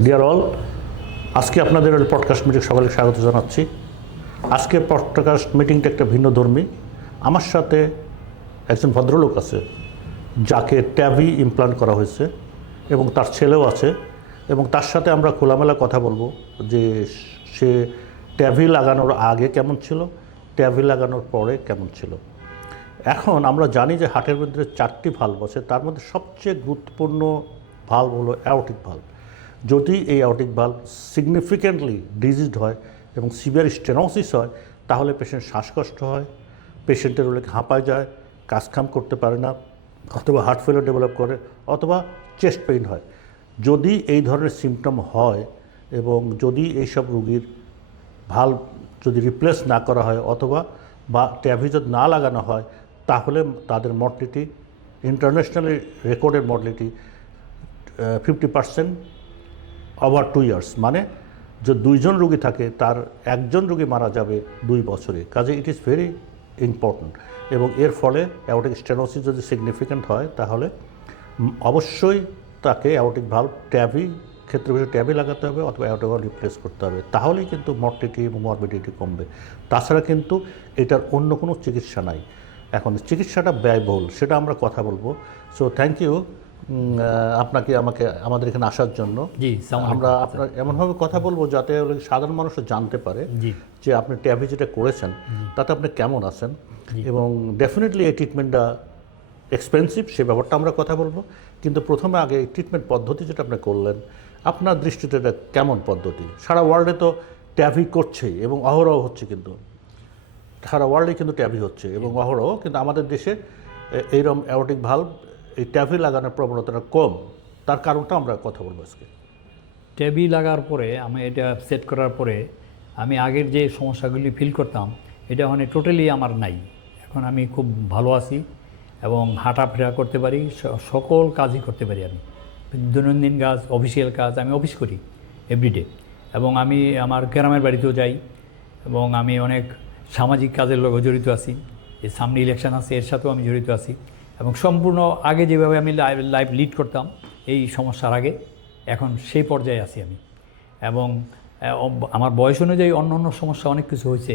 Deer all আজকে আপনাদের podcast meeting সকালে স্বাগত জানাচ্ছি। আজকে পডকাস্ট মিটিংটা একটা ভিন্ন ধর্মী। আমার সাথে একজন ভদ্রলোক আছে, যাকে ট্যাভি ইমপ্লান্ট করা হয়েছে এবং তার ছেলেও আছে এবং তার সাথে আমরা খোলামেলা কথা বলব যে সে ট্যাভি লাগানোর আগে কেমন ছিল ট্যাভি লাগানোর পরে কেমন ছিল। এখন আমরা জানি যে হার্টের মধ্যে চারটি ভাল্ব আছে, তার মধ্যে সবচেয়ে গুরুত্বপূর্ণ ভাল্ব হলো অ্যাওটিক ভাল্ব যদি এই অ্যাওটিক ভাল্ব সিগনিফিক্যান্টলি ডিজিজড হয় এবং সিভিয়ার স্টেনোসিস হয়, তাহলে পেশেন্ট শ্বাসকষ্ট হয় পেশেন্টের হলে হাঁপায় যায়, কাজকাম করতে পারে না, অথবা হার্ট ফেলিয়ার ডেভেলপ করে, অথবা চেস্ট পেইন হয়। যদি এই ধরনের সিমটম হয় এবং যদি এইসব রুগীর ভালো যদি রিপ্লেস না করা হয় অথবা বা ট্যাভিজত না লাগানো হয়, তাহলে তাদের মর্টিলিটি ইন্টারন্যাশনালি রেকর্ডের mortality fifty percent over two years মানে যে দুইজন রুগী থাকে, তার একজন রুগী মারা যাবে দুই বছরে। কাজে ইট ইজ ভেরি ইম্পর্ট্যান্ট এবং এর ফলে অ্যাওটিক স্টেনোসিস যদি সিগনিফিক্যান্ট হয়, তাহলে অবশ্যই তাকে অ্যাওটিক ভাল্ব ট্যাবি ক্ষেত্রে বিশেষে ট্যাবি লাগাতে হবে অথবা অ্যাওটিক রিপ্লেস করতে হবে। তাহলেই কিন্তু মর্টিটি এবং মরবিডিটি কমবে। তাছাড়া কিন্তু এটার অন্য কোনো চিকিৎসা নাই। এখন চিকিৎসাটা ব্যয়বহুল, সেটা আমরা কথা বলব। সো থ্যাংক ইউ আপনাকে আমাকে আমাদের এখানে আসার জন্য। জি আমরা আপনার এমনভাবে কথা বলব যাতে সাধারণ মানুষও জানতে পারে জি। যে আপনি ট্যাবি যেটা করেছেন তাতে আপনি কেমন আছেন? এবং ডেফিনেটলি এই ট্রিটমেন্টটা এক্সপেন্সিভ সে ব্যাপারটা আমরা কথা বলব। কিন্তু প্রথমে আগে এই ট্রিটমেন্ট পদ্ধতি যেটা আপনি করলেন আপনার দৃষ্টিতে এটা কেমন পদ্ধতি? সারা ওয়ার্ল্ডে তো ট্যাভি করছেই এবং অহরহ হচ্ছে কিন্তু। সারা ওয়ার্ল্ডে কিন্তু ট্যাভি হচ্ছে এবং অহরহ কিন্তু আমাদের দেশে এইরকম অ্যাওটিক ভাল্ব এই ট্যাভি লাগানোর প্রবণতাটা কম। তার কারণটা আমরা কথা বলব আজকে। ট্যাবি লাগার পরে আমি এটা সেট করার পরে আমি আগের যে সমস্যাগুলি ফিল করতাম, এটা মানে টোটালি আমার নাই। এখন আমি খুব ভালো আছি এবং হাঁটাফেরা করতে পারি সকল কাজই করতে পারি আমি। দৈনন্দিন কাজ, অফিসিয়াল কাজ আমি অফিস করি এভরিডে। এবং আমি আমার গ্রামের বাড়িতেও যাই এবং আমি অনেক সামাজিক কাজের লোক জড়িত আছি। সামনে ইলেকশন আছে, এর সাথেও আমি জড়িত আছি। এবং সম্পূর্ণ আগে যেভাবে আমি লাইফ লিড করতাম, এই সমস্যার আগে, এখন সেই পর্যায়ে আছি আমি। এবং আমার বয়স অনুযায়ী অন্য অন্য সমস্যা অনেক কিছু হয়েছে।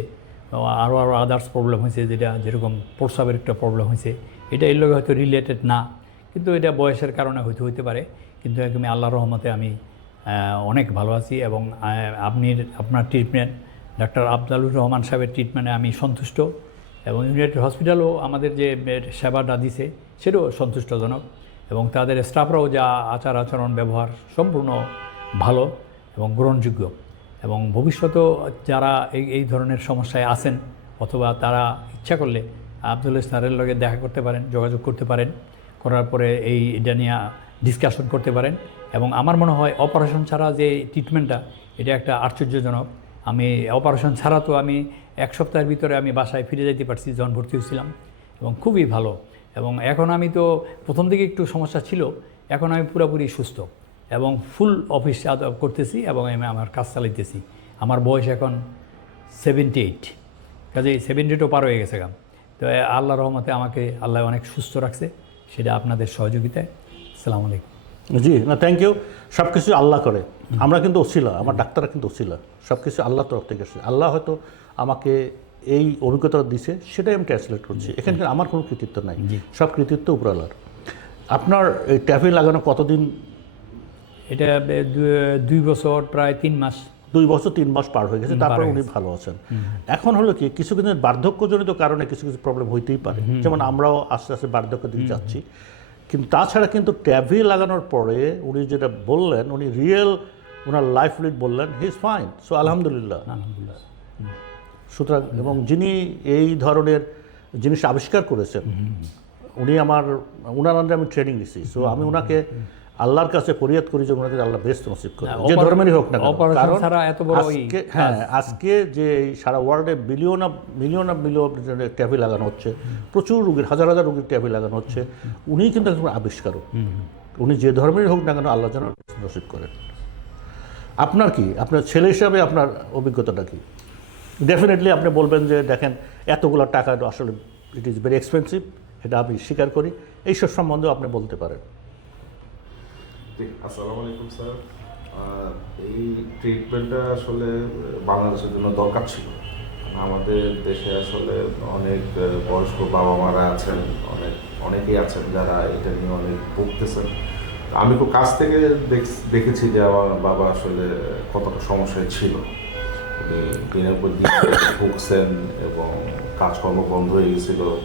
আরও আরও আদার্স প্রবলেম হয়েছে, যেটা, যেরকম প্রস্রাবের একটা প্রবলেম হয়েছে। এটা এর লগে হয়তো রিলেটেড না, কিন্তু এটা বয়সের কারণে হয়তো হইতে পারে। কিন্তু একদমই আল্লাহ রহমতে আমি অনেক ভালো আছি এবং আপনি আপনার ট্রিটমেন্ট ডাক্তার আফজালুর রহমান সাহেবের ট্রিটমেন্টে আমি সন্তুষ্ট। এবং ইউনাইটেড হসপিটালও আমাদের যে সেবাটা দিছে, সেটাও সন্তুষ্টজনক এবং তাদের স্টাফরাও যা আচার আচরণ, ব্যবহার সম্পূর্ণ ভালো এবং গ্রহণযোগ্য এবং ভবিষ্যতেও যারা এই এই ধরনের সমস্যায় আছেন অথবা তারা ইচ্ছা করলে আব্দুল ইসলামের লগে দেখা করতে পারেন, যোগাযোগ করতে পারেন, করার পরে এই এটা নিয়ে ডিসকাশন করতে পারেন এবং আমার মনে হয় অপারেশন ছাড়া যে ট্রিটমেন্টটা এটা একটা আশ্চর্যজনক আমি অপারেশন ছাড়া তো আমি এক সপ্তাহের ভিতরে আমি বাসায় ফিরে যেতে পারছি যখন ভর্তি হয়েছিলাম এবং খুবই ভালো। এবং এখন আমি তো প্রথম দিকে একটু সমস্যা ছিল, এখন আমি পুরোপুরি সুস্থ এবং ফুল অফিস করতেছি এবং আমি আমার কাজ চালাইতেছি। আমার বয়স এখন সেভেন্টি এইট কাজে এইটও পার হয়ে গেছে গাম তো আল্লাহ রহমতে আমাকে আল্লাহ অনেক সুস্থ রাখছে, সেটা আপনাদের সহযোগিতায়। আসসালামু আলাইকুম। জি না থ্যাংক ইউ সব কিছু আল্লাহ করে। আমরা কিন্তু ওসিলা আমার ডাক্তাররা কিন্তু ওসিলা সব কিছু আল্লাহ তরফ থেকে আসে আল্লাহ হয়তো আমাকে এই অভিজ্ঞতা দিছে সেটাই আমি ট্রান্সলেট করছি। এখানে আমার কোনো কৃতিত্ব নাই। সব কৃতিত্ব উপরালার আপনার এই ট্যাফি লাগানো কতদিন? এটা দুই বছর প্রায় তিন মাস। দুই বছর তিন মাস পার হয়ে গেছে। তারপরে উনি ভালো আছেন। এখন হলো কি কিছু কিছু বার্ধক্যজনিত কারণে কিছু কিছু প্রবলেম হইতেই পারে। যেমন আমরাও আস্তে আস্তে বার্ধক্যের দিকে যাচ্ছি। কিন্তু তাছাড়া কিন্তু ট্যাভি লাগানোর পরে উনি যেটা বললেন উনি রিয়েল ওনার লাইফ লিড বললেন হি ইজ ফাইন সো আলহামদুলিল্লাহ। আলহামদুলিল্লাহ। সুতরাং এবং যিনি এই ধরনের জিনিস আবিষ্কার করেছেন উনি আমার ওনার আন্ডারে আমি ট্রেনিং নিছি সো আমি ওনাকে আল্লাহর কাছে ফরিয়াদ করি যে ওনাকে আল্লাহ বেস্ট নসিব করে। যে ধর্মেরই হোক না কারণ আজকে হ্যাঁ আজকে যে এই সারা ওয়ার্ল্ডে billion of million of million tabby লাগানো হচ্ছে প্রচুর রুগীর হাজার হাজার রুগীর ট্যাবি লাগানো হচ্ছে উনি কিন্তু একজন আবিষ্কারক। উনি যে ধর্মেরই হোক না কেন আল্লাহ যেন নসিব করেন। আপনার কি? আপনার ছেলে হিসাবে আপনার অভিজ্ঞতাটা কি? ডেফিনেটলি আপনি বলবেন যে দেখেন এতগুলো টাকা আসলে ইট ইজ ভেরি এক্সপেন্সিভ এটা আমি স্বীকার করি। এইসব সম্বন্ধেও আপনি বলতে পারেন। আসসালামু আলাইকুম, স্যার। এই ট্রিটমেন্টটা আসলে বাংলাদেশের জন্য দরকার ছিল। আমাদের দেশে আসলে অনেক বয়স্ক বাবা মারা আছেন, অনেক, অনেকেই আছেন যারা এটা নিয়ে অনেক ভুগতেছেন। আমি খুব কাছ থেকে দেখ- দেখেছি যে আমার বাবা আসলে কতটা সমস্যায় ছিল। উনি দিনের পর দিন ভুগছেন এবং কাজকর্ম বন্ধ হয়ে গেছিল।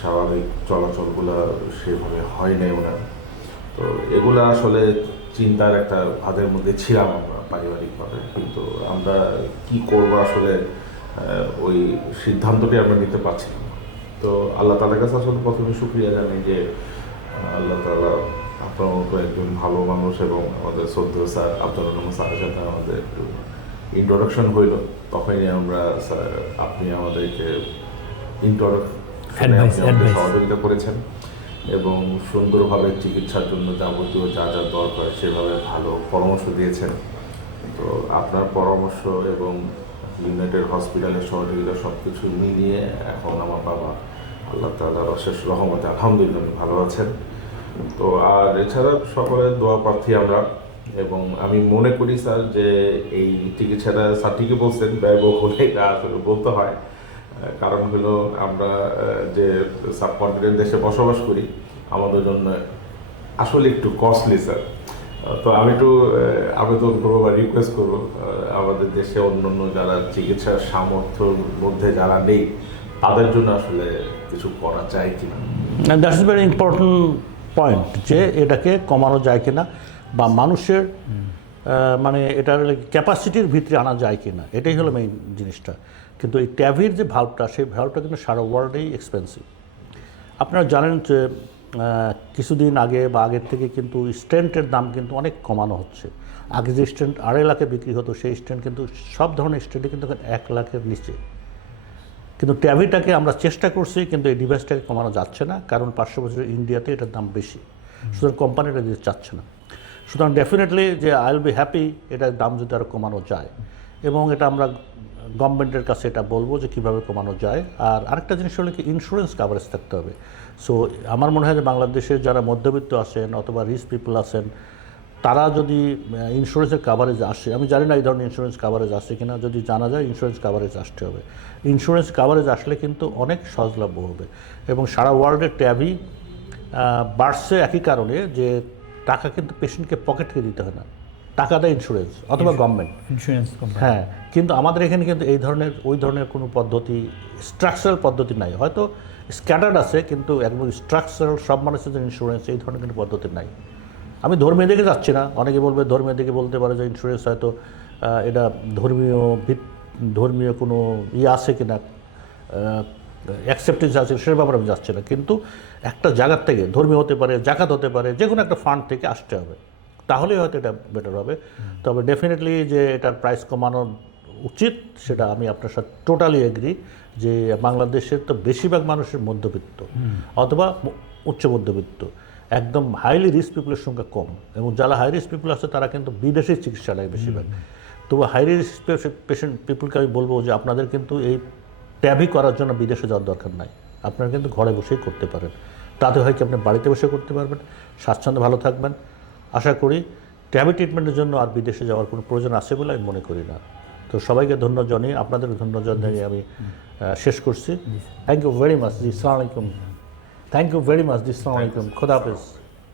স্বাভাবিক চলাচলগুলো সেভাবে হয় নাই ওনার। তো এগুলো আসলে চিন্তার একটা ভাদের মধ্যে ছিলাম আমরা পারিবারিকভাবে। কিন্তু আমরা কি করব আসলে ওই সিদ্ধান্তটি আমরা নিতে পারছি তো আল্লাহ তালার কাছে আসলে প্রথমে সুক্রিয়া জানাই যে আল্লাহ তালা আপনার মতো একজন ভালো মানুষ এবং আমাদের সদ্য স্যার আব্দুল রহমান স্যারের সাথে আমাদের একটু ইন্ট্রোডাকশন হইল। তখনই আমরা স্যার আপনি আমাদেরকে ইন্ট্রোডাকশন advice. সহযোগিতা করেছেন। এবং সুন্দরভাবে চিকিৎসার জন্য যাবতীয় যা যা দরকার সেভাবে ভালো পরামর্শ দিয়েছেন। তো আপনার পরামর্শ এবং ইউনাইটেড হসপিটালের সহযোগিতা সব কিছু মিলিয়ে এখন আমার বাবা আল্লাহ তালার অশেষ রহমতে আলহামদুলিল্লাহ ভালো আছেন। তো আর এছাড়া সকলের দোয়া প্রার্থী আমরা এবং আমি মনে করি স্যার যে এই চিকিৎসাটা স্যার ঠিকই বলছেন, ব্যয়বহুল এটা আসলে বলতে হয়। কারণ হলো আমরা যে সাবকন্টিনেন্ট দেশে বসবাস করি, আমাদের জন্য আসলে একটু কস্টলি স্যার তো আমি একটু আবেদন করব বা রিকোয়েস্ট করব আমাদের দেশে অন্য অন্য যারা চিকিৎসার সামর্থ্যর মধ্যে যারা নেই, তাদের জন্য আসলে কিছু করা যায় কি না that's is very important point যে এটাকে কমানো যায় কিনা, বা মানুষের মানে এটার ক্যাপাসিটির ভিতরে আনা যায় কিনা, এটাই হলো মেইন জিনিসটা। কিন্তু এই ট্যাভির যে ভাল্বটা সেই ভাল্বটা কিন্তু সারা ওয়ার্ল্ডেই এক্সপেন্সিভ আপনারা জানেন যে কিছুদিন আগে বা আগের থেকে কিন্তু স্ট্যান্টের দাম কিন্তু অনেক কমানো হচ্ছে। আগে যে স্ট্যান্ট আড়াই লাখে বিক্রি হতো সেই স্ট্যান্ট কিন্তু সব ধরনের স্ট্যান্টে কিন্তু এক লাখের নিচে। কিন্তু ট্যাভিটাকে আমরা চেষ্টা করছি কিন্তু এই ডিভাইসটাকে কমানো যাচ্ছে না কারণ পাঁচশো বছরের ইন্ডিয়াতে এটার দাম বেশি। সুতরাং কোম্পানিটা দিতে চাচ্ছে না। সুতরাং ডেফিনেটলি যে আই উইল বি হ্যাপি এটার দাম যদি আরও কমানো যায়। এবং এটা আমরা গভর্নমেন্টের কাছে এটা বলব যে কীভাবে কমানো যায়। আর আরেকটা জিনিস হলো কি ইন্স্যুরেন্স কাভারেজ থাকতে হবে। সো আমার মনে হয় যে বাংলাদেশের যারা মধ্যবিত্ত আছেন অথবা রিচ পিপল আছেন, তারা যদি ইন্স্যুরেন্সের কাভারেজ আসে, আমি জানি না এই ধরনের ইন্স্যুরেন্স কাভারেজ আসে কিনা, যদি জানা যায় ইন্স্যুরেন্স কাভারেজ আসতে হবে। ইন্স্যুরেন্স কাভারেজ আসলে কিন্তু অনেক সহজলভ্য হবে। এবং সারা ওয়ার্ল্ডে ট্যাবি বাড়ছে একই কারণে যে টাকা কিন্তু পেশেন্টকে পকেট থেকে দিতে হয় না। টাকা দেয় ইন্স্যুরেন্স অথবা গভর্নমেন্ট ইন্স্যুরেন্স হ্যাঁ কিন্তু আমাদের এখানে কিন্তু এই ধরনের ওই ধরনের কোনো পদ্ধতি স্ট্রাকচারাল পদ্ধতি নাই। হয়তো স্ক্যাটার্ড আছে কিন্তু একদম স্ট্রাকচারাল সব মানুষের জন্য ইন্স্যুরেন্স এই ধরনের কোনো পদ্ধতি নাই। আমি ধর্মীয় দিকে যাচ্ছি না। অনেকে বলবে ধর্মীয় দিকে বলতে পারে যে ইন্স্যুরেন্স হয়তো এটা ধর্মীয় ভিত ধর্মীয় কোনো ইয়ে আছে কিনা অ্যাকসেপ্টেন্স আছে সে ব্যাপারে আমি যাচ্ছি না। কিন্তু একটা জায়গার থেকে ধর্মীয় হতে পারে জাকাত হতে পারে যে কোনো একটা ফান্ড থেকে আসতে হবে। তাহলেই হয়তো এটা বেটার হবে। তবে ডেফিনেটলি যে এটার প্রাইস কমানো উচিত, সেটা আমি আপনার সাথে টোটালি এগ্রি যে বাংলাদেশের তো বেশিরভাগ মানুষের মধ্যবিত্ত অথবা উচ্চ মধ্যবিত্ত। একদম হাইলি রিস্ক পিপলের সংখ্যা কম এবং যারা হাই রিস্ক পিপুল আছে, তারা কিন্তু বিদেশি চিকিৎসা নেয় বেশিরভাগ। তবু হাই রিস্ক পেশেন্ট পিপলকে আমি বলব যে আপনাদের কিন্তু এই ট্যাবই করার জন্য বিদেশে যাওয়ার দরকার নাই। আপনারা কিন্তু ঘরে বসেই করতে পারেন। তাতে হয় কি, আপনি বাড়িতে বসে করতে পারবেন। স্বাচ্ছন্দ্য ভালো থাকবেন। আশা করি ট্যাবি ট্রিটমেন্টের জন্য আর বিদেশে যাওয়ার কোনো প্রয়োজন আছে বলে আমি মনে করি না। তো সবাইকে ধন্যবাদ জানিয়ে আপনাদের ধন্যবাদ জানিয়ে আমি শেষ করছি। Thank you very much ji সালামালাইকুম thank you very much ji সালামালাইকুম খোদা হাফেজ।